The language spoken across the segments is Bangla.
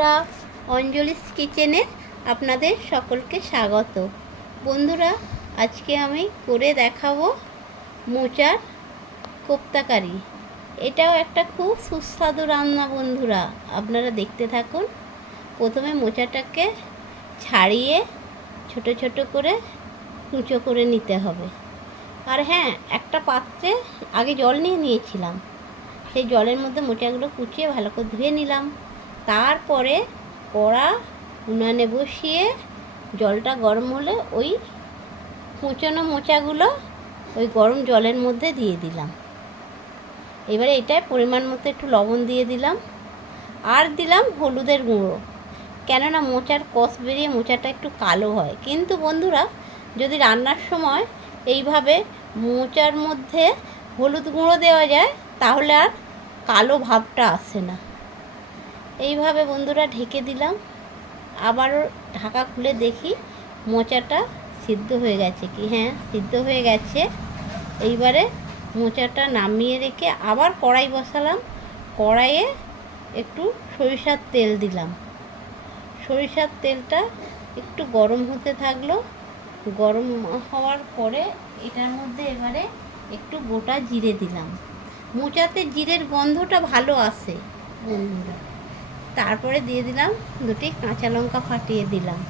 বন্ধুরা, অঞ্জলিস কিচেনে আপনাদের সকলকে স্বাগত। বন্ধুরা, আজকে আমি করে দেখাবো মোচার কোপ্তাকারি। এটাও একটা খুব সুস্বাদু রান্না বন্ধুরা, আপনারা দেখতে থাকুন। প্রথমে মোচাটাকে ছাড়িয়ে ছোট ছোট করে কুঁচো করে নিতে হবে। আর হ্যাঁ একটা পাত্রে আগে জল নিয়ে নিয়েছিলাম। সেই জলের মধ্যে মোচাগুলো কুচিয়ে ভালো করে ধুয়ে নিলাম। তারপরে কড়া উনানে বসিয়ে জলটা গরম হলে ওই কুচনো মোচাগুলো ওই গরম জলের মধ্যে দিয়ে দিলাম। এবারে এটায় পরিমাণ মতো একটু লবণ দিয়ে দিলাম আর দিলাম হলুদের গুঁড়ো। কেননা মোচার কষ বেরিয়ে মোচাটা একটু কালো হয়। কিন্তু বন্ধুরা, যদি রান্নার সময় এইভাবে মোচার মধ্যে হলুদ গুঁড়ো দেওয়া যায়, তাহলে আর কালো ভাবটা আসে না। এইভাবে বন্ধুরা ঢেকে দিলাম। আবারও ঢাকা খুলে দেখি মোচাটা সিদ্ধ হয়ে গেছে কি? হ্যাঁ সিদ্ধ হয়ে গেছে। এইবারে মোচাটা নামিয়ে রেখে আবার কড়াই বসালাম। কড়াইয়ে একটু সরিষার তেল দিলাম। সরিষার তেলটা একটু গরম হতে থাকল। গরম হওয়ার পরে এটার মধ্যে এবারে একটু গোটা জিরে দিলাম। মোচাতে জিরের গন্ধটা ভালো আসে বন্ধুরা। তারপরে দিয়ে দিলাম দুটি কাঁচা লঙ্কা ফাটিয়ে দিলাম।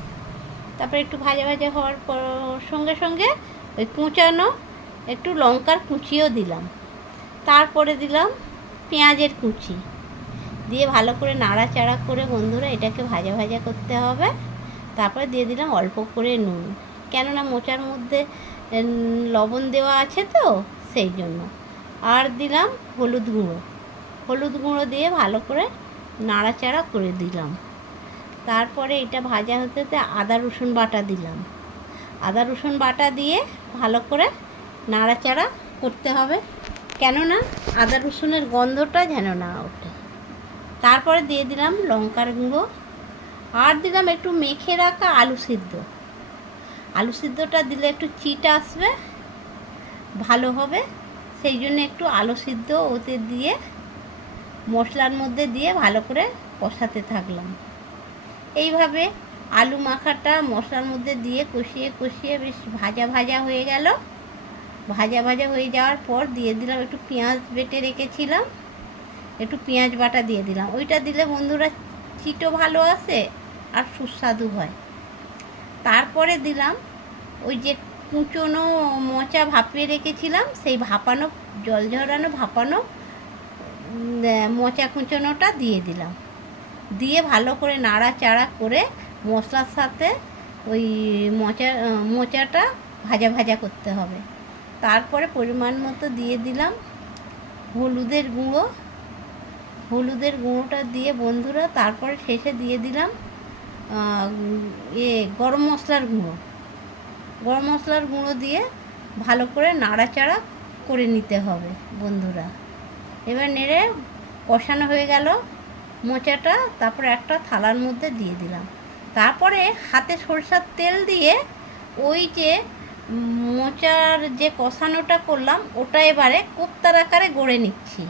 তারপরে একটু ভাজা ভাজা হওয়ার পর, সঙ্গে সঙ্গে ওই কুচানো একটু লঙ্কার কুচিও দিলাম। তারপরে দিলাম পেঁয়াজের কুচি। দিয়ে ভালো করে নাড়াচাড়া করে বন্ধুরা এটাকে ভাজা ভাজা করতে হবে। তারপরে দিয়ে দিলাম অল্প করে নুন। কেননা মোচার মধ্যে লবণ দেওয়া আছে তো, সেই জন্য। আর দিলাম হলুদ গুঁড়ো। হলুদ গুঁড়ো দিয়ে ভালো করে নাড়াচাড়া করে দিলাম। তারপরে এটা ভাজা হতে হতে আদা, রসুন বাটা দিলাম। আদা, রসুন বাটা দিয়ে ভালো করে নাড়াচাড়া করতে হবে। কেননা আদা, রসুনের গন্ধটা যেন না ওঠে। তারপরে দিয়ে দিলাম লঙ্কার গুঁড়ো। আর দিলাম একটু মেখে রাখা আলু সিদ্ধ। আলু সিদ্ধটা দিলে একটু চিট আসবে, ভালো হবে। সেই জন্য একটু আলু সিদ্ধ ওতে দিয়ে মশলার মধ্যে দিয়ে ভালো করে কষাতে থাকলাম। এইভাবে আলু মাখাটা মশলার মধ্যে দিয়ে কষিয়ে কষিয়ে বেশ ভাজা ভাজা হয়ে গেল। ভাজা ভাজা হয়ে যাওয়ার পর দিয়ে দিলাম একটু পেঁয়াজ বেটে রেখেছিলাম। একটু পেঁয়াজ বাটা দিয়ে দিলাম। ওইটা দিলে বন্ধুরা চিটো ভালো আসে আর সুস্বাদু হয়। তারপরে দিলাম ওই যে কুচনো মোচা ভাপিয়ে রেখেছিলাম, সেই ভাপানো, জল ঝরানো ভাপানো মোচা কুচনোটা দিয়ে দিলাম। দিয়ে ভালো করে নাড়াচাড়া করে মশলার সাথে ওই মোচা মোচাটা ভাজা ভাজা করতে হবে। তারপরে পরিমাণ মতো দিয়ে দিলাম হলুদের গুঁড়ো। হলুদের গুঁড়োটা দিয়ে বন্ধুরা তারপরে শেষে দিয়ে দিলাম এ গরম মশলার গুঁড়ো। গরম মশলার গুঁড়ো দিয়ে ভালো করে নাড়াচাড়া করে নিতে হবে বন্ধুরা। এবার নেড়ে কষানো হয়ে গেল মোচাটা, তারপরে একটা থালার মধ্যে দিয়ে দিলাম। তারপরে হাতে সরষার তেল দিয়ে ওই যে মোচার যে কষানোটা করলাম, ওটা এবারে কোপ্তার আকারে গড়ে নিচ্ছি।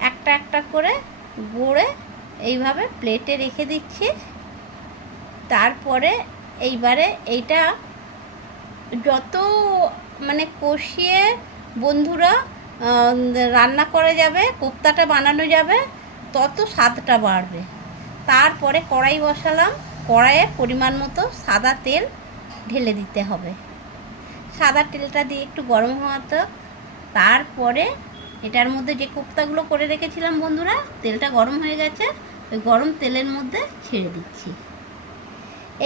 একটা একটা করে গড়ে এইভাবে প্লেটে রেখে দিচ্ছি। তারপরে এইবারে এইটা যত মানে কষিয়ে বন্ধুরা রান্না করা যাবে কোপ্তাটা বানানো যাবে, তত স্বাদটা বাড়বে। তারপরে কড়াই বসালাম, কড়াইয়ে পরিমাণ মতো সাদা তেল ঢেলে দিতে হবে। সাদা তেলটা দিয়ে একটু গরম হওয়াতে তারপরে এটার মধ্যে যে কোপ্তাগুলো করে রেখেছিলাম বন্ধুরা, তেলটা গরম হয়ে গেছে, ওই গরম তেলের মধ্যে ছেড়ে দিচ্ছি।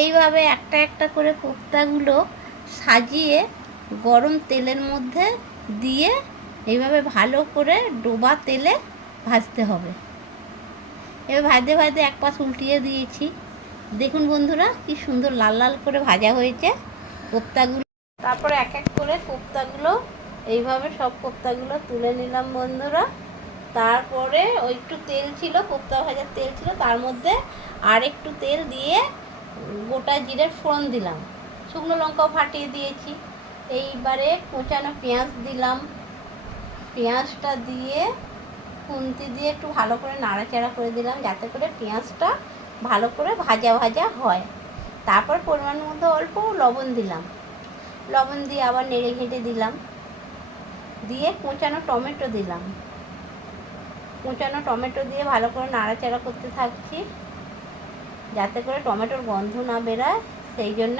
এইভাবে একটা একটা করে কোপ্তাগুলো সাজিয়ে গরম তেলের মধ্যে দিয়ে এইভাবে ভালো করে ডোবা তেলে ভাজতে হবে। এবার ভাজতে ভাজতে এক পাশ উল্টিয়ে দিয়েছি। দেখুন বন্ধুরা, কি সুন্দর লাল লাল করে ভাজা হয়েছে। কোপ্তাগুলো তারপরে এক এক করে কোপ্তাগুলো, এইভাবে সব কোপ্তাগুলো তুলে নিলাম বন্ধুরা। তারপরে ওই একটু তেল ছিল, কোপ্তা ভাজার তেল ছিল, তার মধ্যে আর একটু তেল দিয়ে গোটা জিরের ফোড়ন দিলাম। শুকনো লঙ্কাও ফাটিয়ে দিয়েছি। এইবারে কোচানো পেঁয়াজ দিলাম। পেঁয়াজটা দিয়ে, খুন্তি দিয়ে একটু ভালো করে নাড়াচাড়া করে দিলাম যাতে করে পেঁয়াজটা ভালো করে ভাজা ভাজা হয়। তারপর পরিমাণ মতো অল্প লবণ দিলাম। লবণ দিয়ে আবার নেড়ে ঘেঁটে দিলাম। দিয়ে কুচানো টমেটো দিলাম। কুচানো টমেটো দিয়ে ভালো করে নাড়াচাড়া করতে থাকছি। যাতে করে টমেটোর গন্ধ না বেরায়, সেই জন্য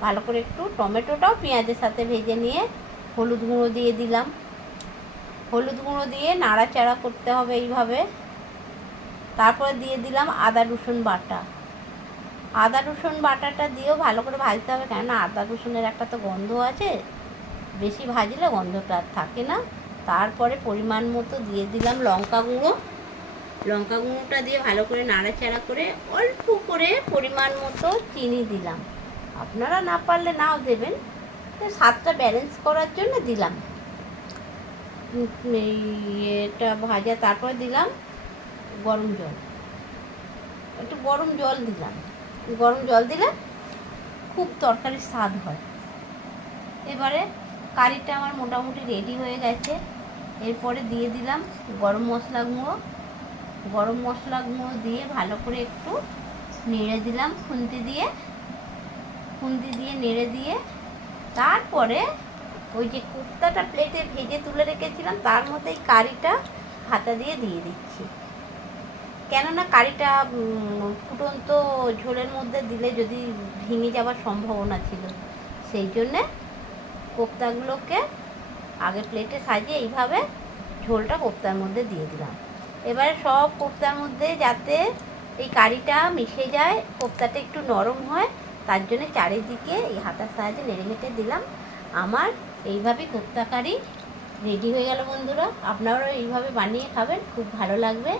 ভালো করে একটু টমেটোটাও পেঁয়াজের সাথে ভেজে নিয়ে হলুদ গুঁড়ো দিয়ে দিলাম। হলুদ গুঁড়ো দিয়ে নাড়াচাড়া করতে হবে এইভাবে। তারপরে দিয়ে দিলাম আদা, রসুন বাটা। আদা, রসুন বাটাটা দিয়েও ভালো করে ভাজতে হবে, কেননা আদা, রসুনের একটা তো গন্ধ আছে। বেশি ভাজলে গন্ধটা আর থাকে না। তারপরে পরিমাণ মতো দিয়ে দিলাম লঙ্কা গুঁড়ো। লঙ্কা গুঁড়োটা দিয়ে ভালো করে নাড়াচাড়া করে অল্প করে পরিমাণ মতো চিনি দিলাম। আপনারা না পারলে নাও দেবেন। স্বাদটা ব্যালেন্স করার জন্য দিলাম। এটা ভাজা, তারপরে দিলাম গরম জল। একটু গরম জল দিলাম। গরম জল দিলে খুব তরকারির স্বাদ হয়। এবারে কারিটা আমার মোটামুটি রেডি হয়ে গেছে। এরপরে দিয়ে দিলাম গরম মশলা গুঁড়ো। গরম মশলা গুঁড়ো দিয়ে ভালো করে একটু নেড়ে দিলাম খুন্তি দিয়ে। খুন্তি দিয়ে নেড়ে দিয়ে তারপরে ওই যে কুর্তাটা প্লেটে ভেজে তুলে রেখেছিলাম, তার মধ্যে কারিটা হাতা দিয়ে দিয়ে দিচ্ছি। কেননা কারিটা ফুটন্ত ঝোলের মধ্যে দিলে যদি ভেঙে যাওয়ার সম্ভাবনা ছিল, সেই জন্যে কোপ্তাগুলোকে আগে প্লেটে সাজিয়ে এইভাবে ঝোলটা কোপ্তার মধ্যে দিয়ে দিলাম। এবারে সব কোপ্তার মধ্যে যাতে এই কারিটা মিশে যায়, কোপ্তাটা একটু নরম হয়, তার জন্য চারিদিকে এই হাতার সাহায্যে নেড়ে মেটে দিলাম। আমার এইভাবে কোপ্তা কারি রেডি হয়ে গেল বন্ধুরা। আপনারাও এইভাবে বানিয়ে খাবেন খুব ভালো লাগবে।